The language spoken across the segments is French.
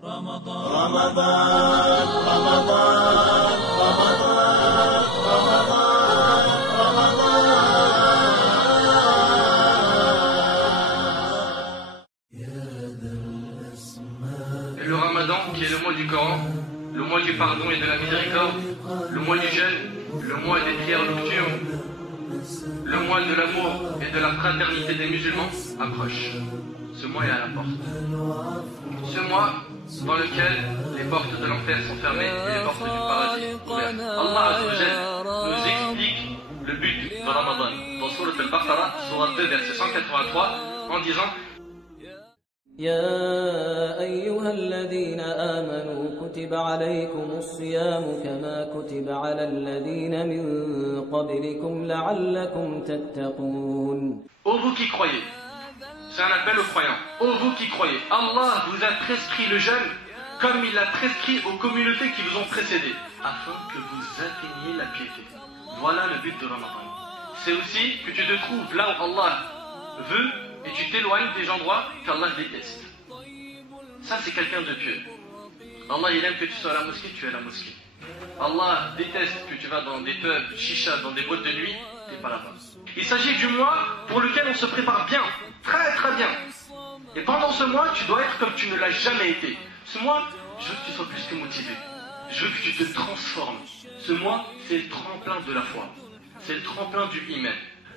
Et le Ramadan, qui est le mois du Coran, le mois du pardon et de la miséricorde, le mois du jeûne, le mois des prières nocturnes, le mois de l'amour et de la fraternité des musulmans approche. Ce mois est à la porte. Ce mois dans lequel les portes de l'enfer sont fermées et les portes du paradis ouvertes. Allah Azza wa Jalla nous explique le but de Ramadan dans Sourate Al-Baqarah, Sourate 2, verset 183, en disant يا أيها الذين آمنوا كتب عليكم الصيام كما كتب على الذين من قبلكم لعلكم تتقون. Ô vous qui croyez, c'est un appel aux croyants. Ô vous qui croyez, Allah vous a prescrit le jeûne comme il l'a prescrit aux communautés qui vous ont précédés, afin que vous atteigniez la piété. Voilà le but de Ramadan. C'est aussi que tu te trouves là où Allah veut et tu t'éloignes des endroits qu'Allah déteste. Ça, c'est quelqu'un de pieux. Allah, il aime que tu sois à la mosquée, tu es à la mosquée. Allah déteste que tu vas dans des pubs, chicha, dans des boîtes de nuit, tu n'es pas là-bas. Il s'agit du mois pour lequel on se prépare bien, très très bien. Et pendant ce mois, tu dois être comme tu ne l'as jamais été. Ce mois, je veux que tu sois plus que motivé. Je veux que tu te transformes. Ce mois, c'est le tremplin de la foi. C'est le tremplin du iman.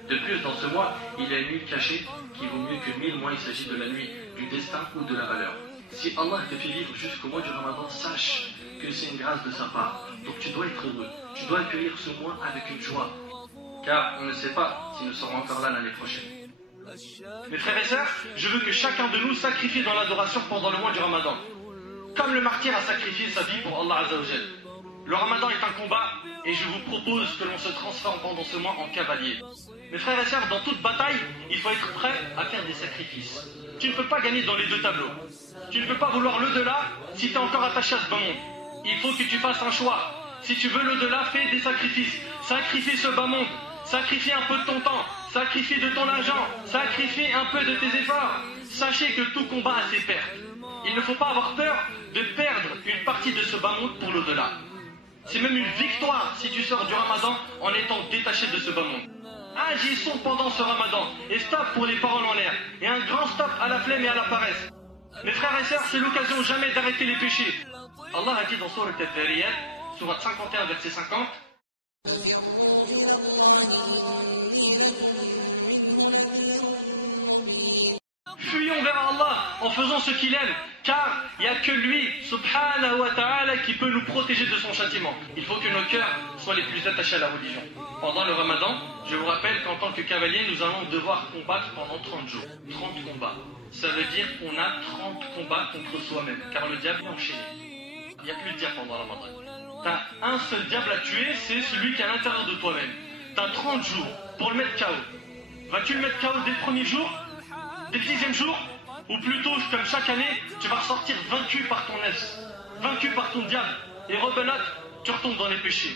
De plus, dans ce mois, il y a une nuit cachée qui vaut mieux que 1000 mois. Il s'agit de la nuit du destin ou de la valeur. Si Allah te fait vivre jusqu'au mois du Ramadan, sache que c'est une grâce de sa part. Donc tu dois être heureux. Tu dois accueillir ce mois avec une joie. Car on ne sait pas si nous serons encore là l'année prochaine. Mes frères et sœurs, je veux que chacun de nous sacrifie dans l'adoration pendant le mois du Ramadan. Comme le martyr a sacrifié sa vie pour Allah Azza wa Jal. Le Ramadan est un combat et je vous propose que l'on se transforme pendant ce mois en cavalier. Mes frères et sœurs, dans toute bataille, il faut être prêt à faire des sacrifices. Tu ne peux pas gagner dans les deux tableaux. Tu ne peux pas vouloir l'au-delà si tu es encore attaché à ce bas monde. Il faut que tu fasses un choix. Si tu veux l'au-delà, fais des sacrifices. Sacrifie ce bas monde. Sacrifie un peu de ton temps. Sacrifie de ton argent. Sacrifie un peu de tes efforts. Sachez que tout combat a ses pertes. Il ne faut pas avoir peur de perdre une partie de ce bas monde pour l'au-delà. C'est même une victoire si tu sors du Ramadan en étant détaché de ce bas monde. Agissons pendant ce Ramadan et stop pour les paroles en l'air et un grand stop à la flemme et à la paresse. Mes frères et sœurs, c'est l'occasion jamais d'arrêter les péchés. Allah a dit dans Sourate Al-Dhariyat, Sourate 51, verset 50, fuyons vers Allah en faisant ce qu'il aime, car il n'y a que lui, subhanahu wa ta'ala, qui peut nous protéger de son châtiment. Il faut que nos cœurs soient les plus attachés à la religion. Pendant le Ramadan, je vous rappelle qu'en tant que cavalier, nous allons devoir combattre pendant 30 jours. 30 combats. Ça veut dire qu'on a 30 combats contre soi-même, car le diable est enchaîné. Il n'y a plus de diable pendant le Ramadan. T'as un seul diable à tuer, c'est celui qui est à l'intérieur de toi-même. T'as 30 jours pour le mettre KO. Vas-tu le mettre KO dès le premier jour? Dès le 10e jour? Ou plutôt, comme chaque année, tu vas ressortir vaincu par ton nefs, vaincu par ton diable. Et rebelote, tu retombes dans les péchés.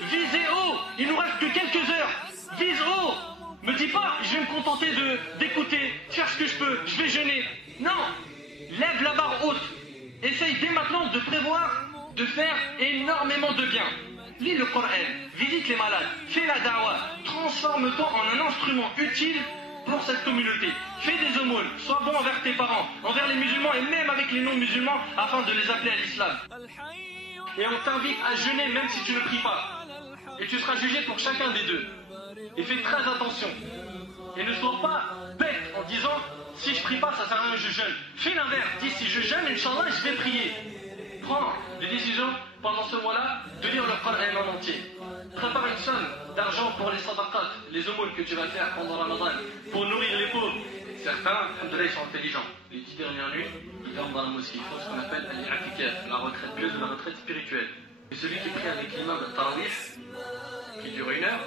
Visez haut, il nous reste que quelques heures. Vise haut. Me dis pas, je vais me contenter d'écouter, faire ce que je peux, je vais jeûner. Non, lève la barre haute. Essaye dès maintenant de prévoir, de faire énormément de bien. Lis le Coran, visite les malades, fais la da'wah, transforme-toi en un instrument utile pour cette communauté. Fais des aumônes, sois bon envers tes parents, envers les musulmans et même avec les non-musulmans afin de les appeler à l'islam. Et on t'invite à jeûner même si tu ne pries pas. Et tu seras jugé pour chacun des deux. Et fais très attention. Et ne sois pas bête en disant si je prie pas, ça sert à rien, je jeûne. Fais l'inverse. Dis si je jeûne, Inch'Allah, je vais prier. Prends des décisions pendant ce mois-là de lire le Coran en entier. Prépare une somme d'argent pour les sadaqat, les aumônes que tu vas faire pendant Ramadan, pour nourrir les pauvres. Certains, alhamdoulilah, ils sont intelligents. Les 10 dernières nuits, ils dorment dans la mosquée. Ils font ce qu'on appelle al-i'tikaf, la retraite pieuse ou la retraite spirituelle. Et celui qui prie avec l'imam de Tarawih, qui dure 1 heure,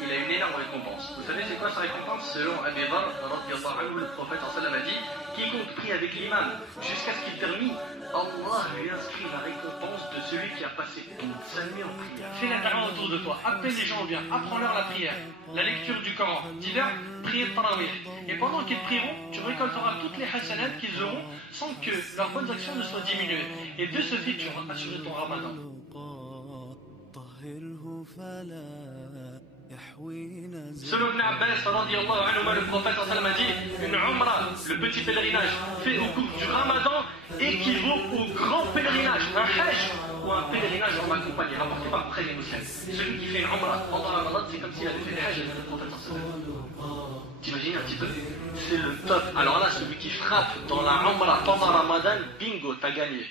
il a une énorme comme récompense. Vous savez c'est quoi sa récompense? Selon Abi Dharr, le prophète a dit, quiconque prie avec l'imam jusqu'à ce qu'il termine, Allah lui inscrit la récompense de celui qui a passé toute sa nuit en prière. Fais la da'wa autour de toi, appelle les gens au bien, apprends-leur la prière, la lecture du Coran, dis-leur, priez le tarawih. Et pendant qu'ils prieront, tu récolteras toutes les hasanats qu'ils auront sans que leurs bonnes actions ne soient diminuées. Et de ce fait, tu auras assuré ton ramadan. Selon Ibn Abbas, le prophète a dit, une umrah, le petit pèlerinage fait au cours du ramadan, équivaut au grand pèlerinage, un hajj ou un pèlerinage en ma compagnie, rapporté par après les musulmans. Celui qui fait une umrah pendant le ramadan, c'est comme s'il avait fait le hajj avec le prophète. T'imagines un petit peu? C'est le top. Alors là, celui qui frappe dans la umrah pendant le ramadan, bingo, t'as gagné.